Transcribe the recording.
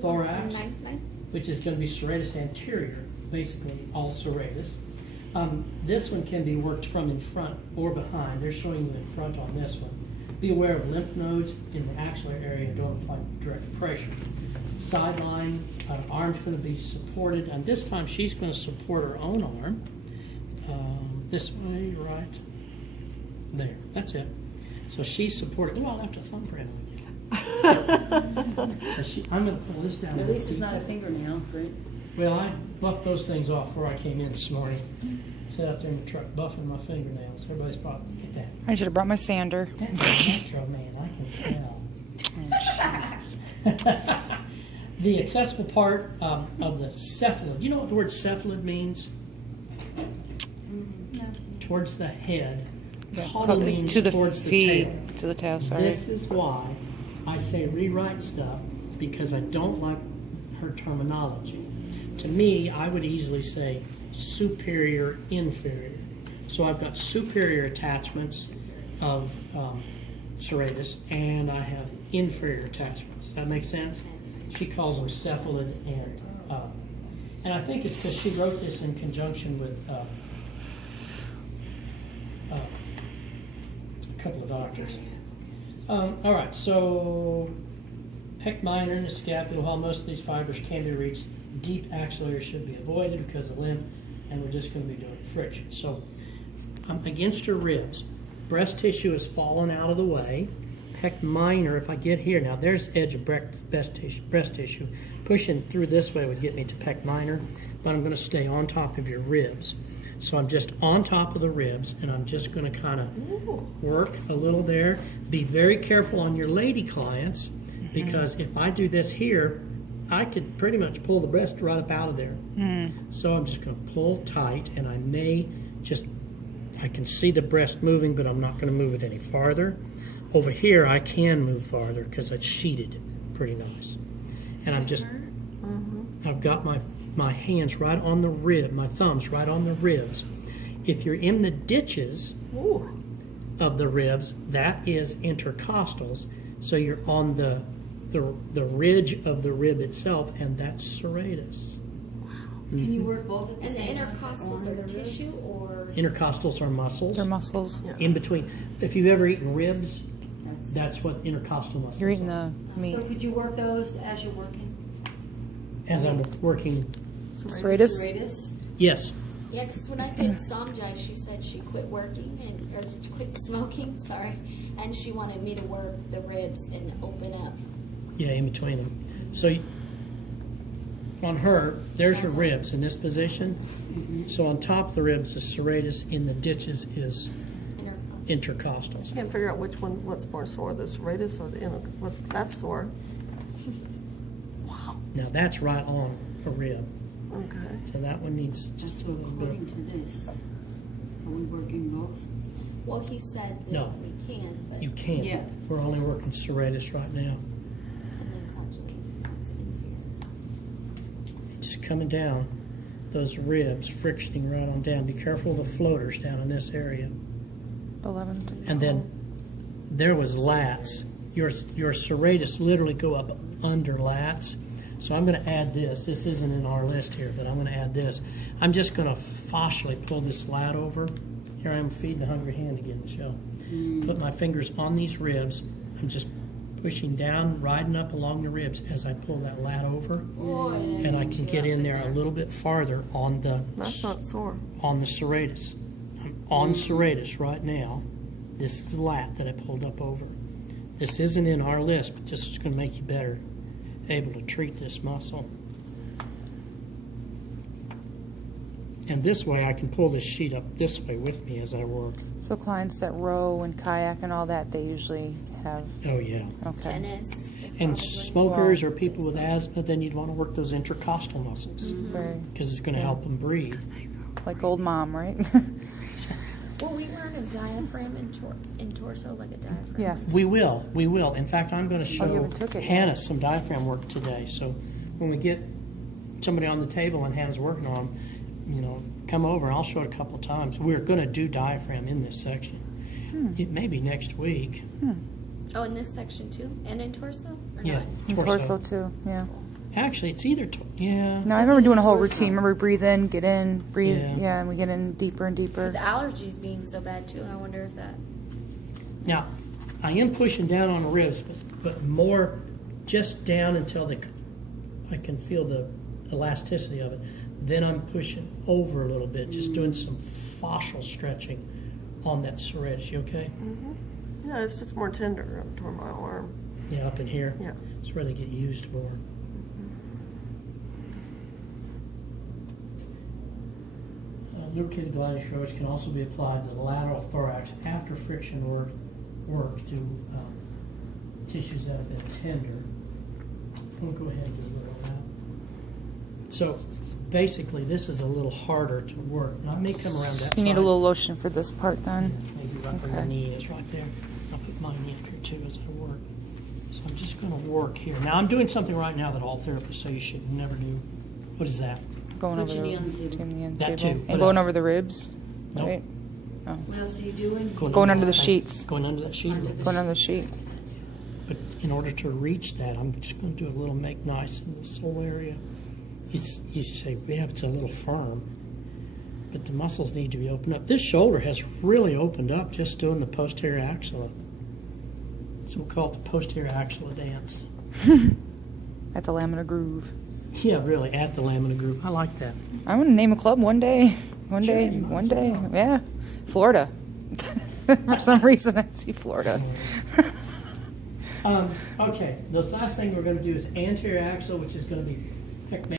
thorax, which is going to be serratus anterior, basically all serratus. This one can be worked from in front or behind. They're showing you in front on this one. Be aware of lymph nodes in the axillary area. Don't apply direct pressure. Sideline, arm's going to be supported, and this time she's going to support her own arm. This way, right there. That's it. So she's supporting. Oh, I left a thumbprint on you. So I'm going to pull this down. At least it's not a fingernail, right? Well, I buffed those things off before I came in this morning. Sat out there in the truck buffing my fingernails. Everybody's probably, look at that. I should have brought my sander. That's a metro man, I can tell. The accessible part of the cephalid. You know what the word cephalid means? No. Towards the head. Yeah, Caudal probably means to the towards the feet. tail. To the tail, sorry. This is why I say rewrite stuff, because I don't like her terminology. To me, I would easily say superior, inferior. So I've got superior attachments of serratus, and I have inferior attachments. That makes sense? She calls them cephalid, and I think it's because she wrote this in conjunction with a couple of doctors. All right, so pec minor and the scapula, while most of these fibers can be reached, deep axillary should be avoided because of lymph, and we're just going to be doing friction. So I'm against her ribs. Breast tissue has fallen out of the way. Pec minor, if I get here, now there's edge of breast tissue. Pushing through this way would get me to pec minor, but I'm going to stay on top of your ribs. So I'm just on top of the ribs, and I'm just going to kind of work a little there. Be very careful on your lady clients, because if I do this here, I could pretty much pull the breast right up out of there. So I'm just going to pull tight, and I may just, I can see the breast moving, but I'm not going to move it any farther. Over here, I can move farther because it's sheeted pretty nice. And I'm just, I've got my hands right on the rib, my thumbs right on the ribs. If you're in the ditches of the ribs, that is intercostals. So you're on the ridge of the rib itself, and that's serratus. Can you work both at the And the same intercostals are tissue or? Intercostals are muscles. They're muscles. In between. If you've ever eaten ribs, that's what intercostal muscles You're eating are. the meat. So could you work those as you're working? As I'm working, Serratus? Serratus? yes. Yeah, because when I did Samjai, she said she quit working or quit smoking, sorry, and she wanted me to work the ribs and open up. Yeah, in between them. So on her, there's her ribs in this position. So on top of the ribs is serratus, in the ditches is intercostals. Can't figure out which one, what's more sore, the serratus or the that's sore. Now that's right on a rib. Okay. So that one needs just a little bit According of, to this, are we working both? Well, he said that No. we can, but you can't. Yeah. We're only working serratus right now. and then conjugate that's inferior. Just coming down, those ribs, frictioning right on down. Be careful of the floaters down in this area. 11. And then there was lats. Your serratus literally go up under lats. So I'm going to add this. This isn't in our list here, but I'm going to add this. I'm just going to fascially pull this lat over. Here I am feeding a hungry hand again, Michelle. Put my fingers on these ribs. I'm just pushing down, riding up along the ribs as I pull that lat over. And I can get in there a little bit farther on the That's not sore. on the serratus. I'm on serratus right now. This is the lat that I pulled up over. This isn't in our list, but this is going to make you better able to treat this muscle. And this way I can pull this sheet up this way with me as I work. So clients that row and kayak and all that, they usually have, Oh yeah. okay. Tennis. And smokers or people with asthma, then you'd want to work those intercostal muscles Very, because it's going to help them breathe. like old mom, right? Will we learn a diaphragm in torso, like a diaphragm? Yes. We will. We will. In fact, I'm going to you show haven't took it yet. Hannah some diaphragm work today. So when we get somebody on the table and Hannah's working on them, you know, come over and I'll show it a couple of times. We're going to do diaphragm in this section. It may be next week. Oh, in this section too? And in torso? Or Yeah, not? And torso too, yeah. Actually, it's either, yeah. No, I remember doing a whole Stores routine. now. Remember breathe in, get in, breathe. Yeah. Yeah, and we get in deeper and deeper. The allergies being so bad too, I wonder if that. Now, I am pushing down on the ribs, but more just down until I can feel the elasticity of it. Then I'm pushing over a little bit, just doing some fascial stretching on that serratus. You okay? Yeah, it's just more tender up toward my arm. Yeah, up in here. Yeah. It's where they get used more. Lubricated gliding steroids can also be applied to the lateral thorax after friction work to tissues that have been tender. We'll go ahead and do a little of that. So basically, this is a little harder to work. And I may come around that You need side. a little lotion for this part Yeah, then. maybe right where my Okay. knee is, right there. I'll put mine in here too as I work. So I'm just going to work here. Now I'm doing something right now that all therapists say you should never do. What is that? Going Put over your the knee on the table. your knee on the That table. too. What And going else? over the ribs. Nope. Right? What else are you doing? Going under the that- sheets. Going under that sheet. Under the Going on the sheet. But in order to reach that, I'm just going to do a little make nice in this whole area. You say, yeah, it's a little firm, but the muscles need to be opened up. This shoulder has really opened up just doing the posterior axilla. So we'll call it the posterior axilla dance. At the laminar groove. Yeah, really, at the lamina groove. I like that. I'm gonna name a club one day. One Sure, day. you might One as day. well. Yeah. Florida. For some reason, I see Florida. Okay, the last thing we're going to do is anterior axle, which is going to be pec